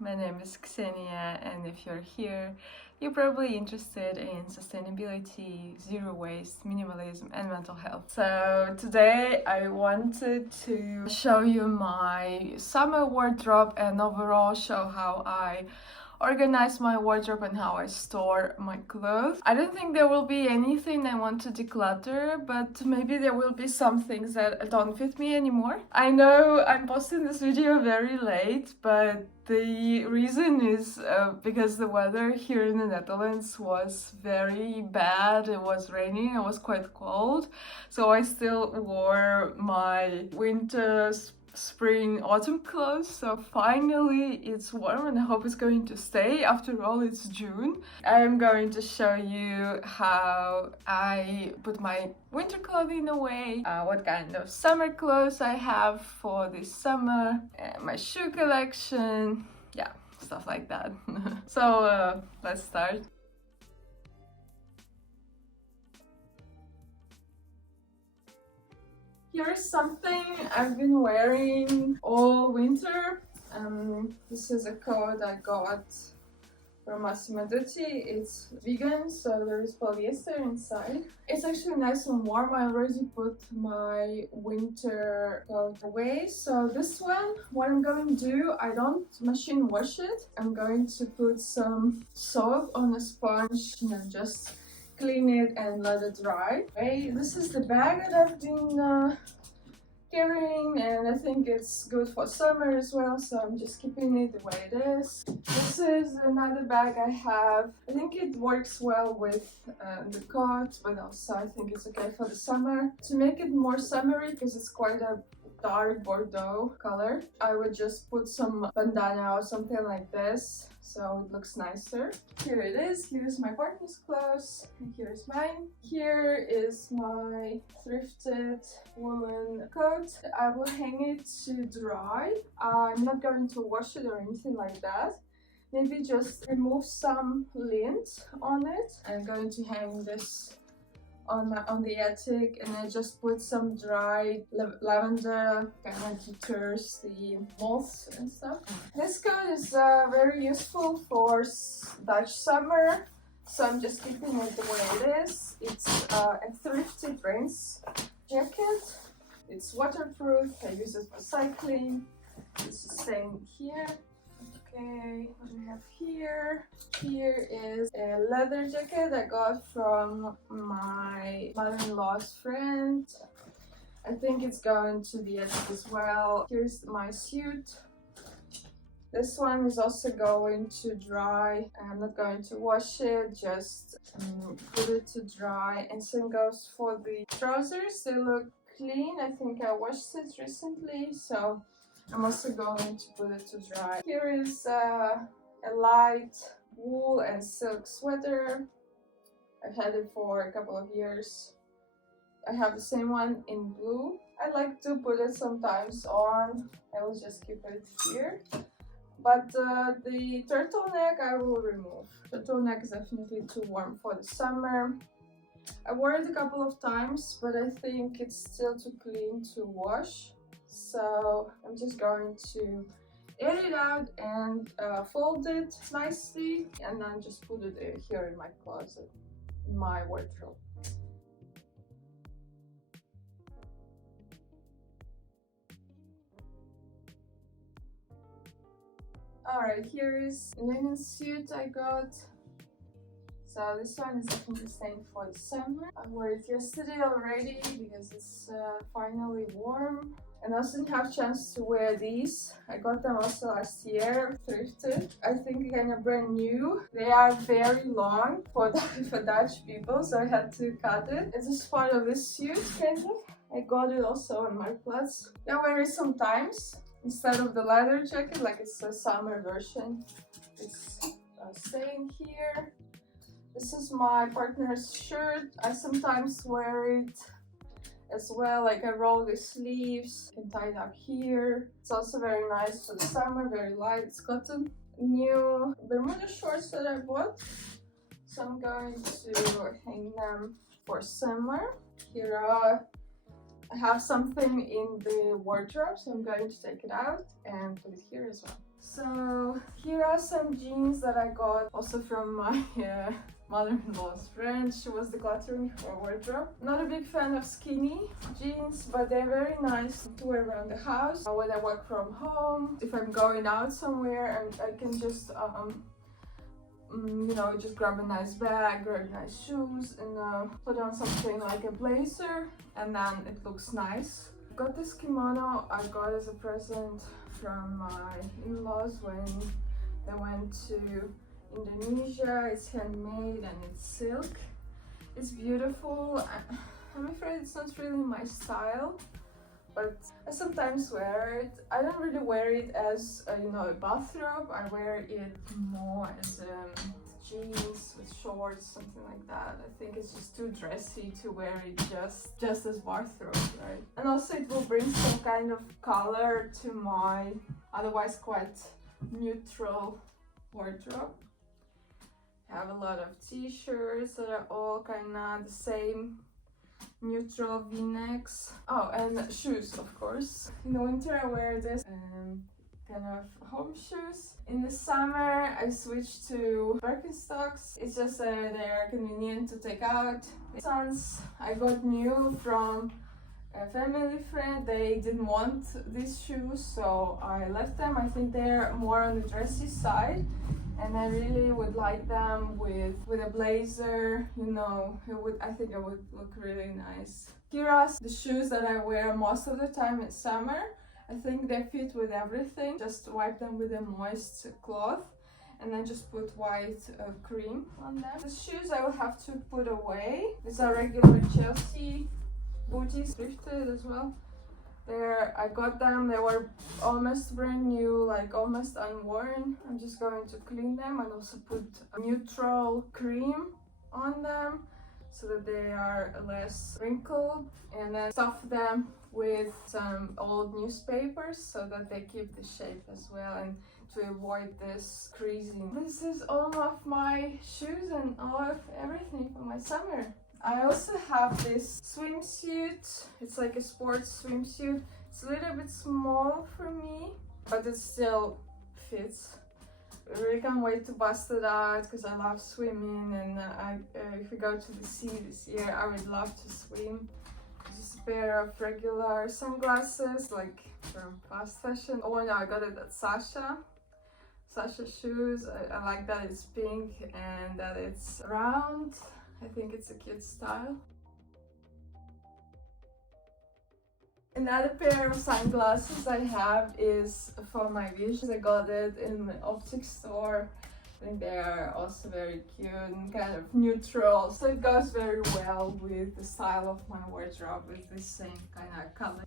my name is Ksenia, and if you're here, you're probably interested in sustainability, zero waste, minimalism, and mental health. So today I wanted to show you my summer wardrobe and overall show how I organize my wardrobe and how I store my clothes. I don't think there will be anything I want to declutter, but maybe there will be some things that don't fit me anymore. I know I'm posting this video very late, but the reason is because the weather here in the Netherlands was very bad. It was raining, it was quite cold, so I still wore my winter, spring, autumn clothes. So finally it's warm and I hope it's going to stay. After all, it's June. I'm going to show you how I put my winter clothing away, what kind of summer clothes I have for this summer, my shoe collection, yeah, stuff like that. So let's start. Here's something I've been wearing all winter. This is a coat I got from Massimo Dutti. It's vegan, so there is polyester inside. It's actually nice and warm. I already put my winter coat away. So this one, what I'm going to do, I don't machine wash it. I'm going to put some soap on a sponge and just clean it and let it dry. Okay, this is the bag that I've been carrying, and I think it's good for summer as well, so I'm just keeping it the way it is. This is another bag I have. I think it works well with the coat, but also I think it's okay for the summer. To make it more summery, because it's quite a dark Bordeaux color, I would just put some bandana or something like this, so it looks nicer. Here it is. Here's my partner's clothes, and here's mine. Here is my thrifted woolen coat. I will hang it to dry. I'm not going to wash it or anything like that. Maybe just remove some lint on it. I'm going to hang this on the attic, and I just put some dried lavender, kind of deters the moths and stuff. This coat is very useful for Dutch summer, so I'm just keeping it the way it is. It's a thrifted rains jacket. It's waterproof. I use it for cycling. It's the same here. Okay, what do we have here? Here is a leather jacket I got from my mother-in-law's friend. I think it's going to the attic as well. Here's my suit. This one is also going to dry. I'm not going to wash it, just put it to dry. And same goes for the trousers. They look clean. I think I washed it recently, so I'm also going to put it to dry. Here is a light wool and silk sweater. I've had it for a couple of years. I have the same one in blue. I like to put it sometimes on. I will just keep it here. But the turtleneck I will remove. Turtleneck is definitely too warm for the summer. I wore it a couple of times, but I think it's still too clean to wash. So I'm just going to air it out and fold it nicely, and then just put it here in my closet, in my wardrobe. Alright, here is a linen suit I got. So this one is definitely staying for the summer. I wore it yesterday already because it's finally warm. And I also didn't have a chance to wear these. I got them also last year, thrifted. I think kind of brand new. They are very long for Dutch people, so I had to cut it. It's just part of this suit, kind of. I got it also on my Marktplaats. I wear it sometimes instead of the leather jacket, like it's a summer version. It's staying here. This is my partner's shirt. I sometimes wear it as well, like I roll the sleeves, can tie it up here. It's also very nice for the summer, very light, it's cotton. New Bermuda shorts that I bought, so I'm going to hang them for summer. Here are I have something in the wardrobe, so I'm going to take it out and put it here as well. So here are some jeans that I got also from my mother-in-law's friend. She was decluttering her wardrobe. Not a big fan of skinny jeans, but they're very nice to wear around the house. When I work from home, if I'm going out somewhere, and I can just you know, just grab a nice bag, grab nice shoes, and put on something like a blazer, and then it looks nice. Got this kimono I got as a present from my in-laws when they went to Indonesia. It's handmade and it's silk. It's beautiful. I'm afraid it's not really my style, but I sometimes wear it. I don't really wear it as you know, a bathrobe. I wear it more as jeans with shorts, something like that. I think it's just too dressy to wear it just as bathrobe, right? And also it will bring some kind of color to my otherwise quite neutral wardrobe. I have a lot of t-shirts that are all kind of the same neutral v-necks. Oh, and shoes, of course. In the winter I wear this kind of home shoes. In the summer I switched to Birkenstocks. It's just they're convenient to take out. Ones I got new from a family friend. They didn't want these shoes, so I left them. I think they're more on the dressy side, and I really would like them with a blazer, you know. I think it would look really nice. Here are the shoes that I wear most of the time in summer. I think they fit with everything. Just wipe them with a moist cloth and then just put white cream on them. The shoes I will have to put away. These are regular Chelsea booties, thrifted as well. I got them, they were almost brand new, like almost unworn. I'm just going to clean them and also put a neutral cream on them so that they are less wrinkled, and then stuff them with some old newspapers so that they keep the shape as well, and to avoid this creasing. This is all of my shoes and all of everything for my summer. I also have this swimsuit. It's like a sports swimsuit. It's a little bit small for me, but it still fits. I really can't wait to bust it out because I love swimming, and if we go to the sea this year, I would love to swim. Just a pair of regular sunglasses, like from fast fashion. Oh no, I got it at Sasha shoes. I like that it's pink and that it's round. I think it's a cute style. Another pair of sunglasses I have is for my vision. I got it in the optics store. I think they are also very cute and kind of neutral, so it goes very well with the style of my wardrobe with the same kind of color.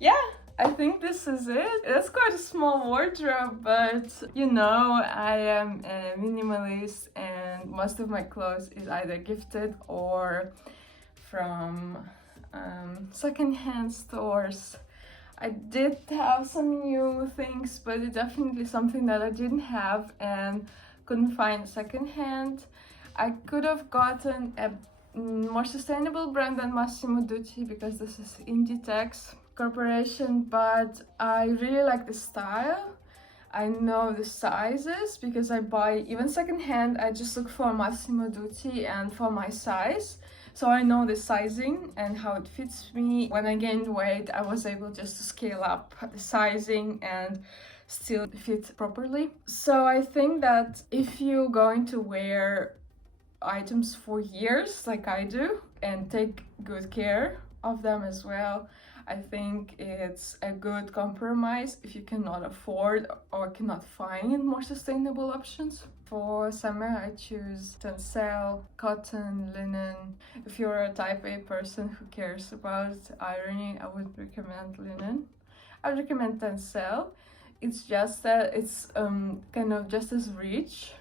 Yeah, I think this is it. It's quite a small wardrobe, but you know, I am a minimalist and most of my clothes is either gifted or from secondhand stores. I did have some new things, but it's definitely something that I didn't have and couldn't find secondhand. I could have gotten a more sustainable brand than Massimo Dutti because this is Inditex corporation, but I really like the style. I know the sizes because I buy even secondhand. I just look for Massimo Dutti and for my size, so I know the sizing and how it fits me. When I gained weight, I was able just to scale up the sizing and still fit properly. So I think that if you're going to wear items for years like I do and take good care of them as well, I think it's a good compromise if you cannot afford or cannot find more sustainable options. For summer, I choose tencel, cotton, linen. If you're a type A person who cares about ironing, I would recommend linen. I would recommend tencel. It's just that it's kind of just as rich,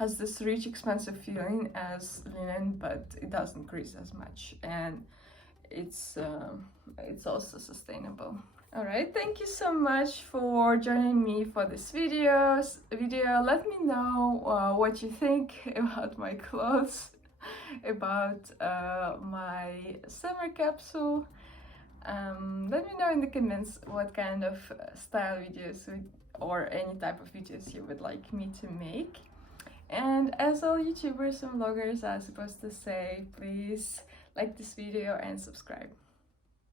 has this rich, expensive feeling as linen, but it doesn't crease as much, and it's also sustainable. Alright, thank you so much for joining me for this video. Let me know what you think about my clothes, about my summer capsule. Let me know in the comments what kind of style videos or any type of videos you would like me to make. And as all YouTubers and vloggers are supposed to say, please like this video and subscribe.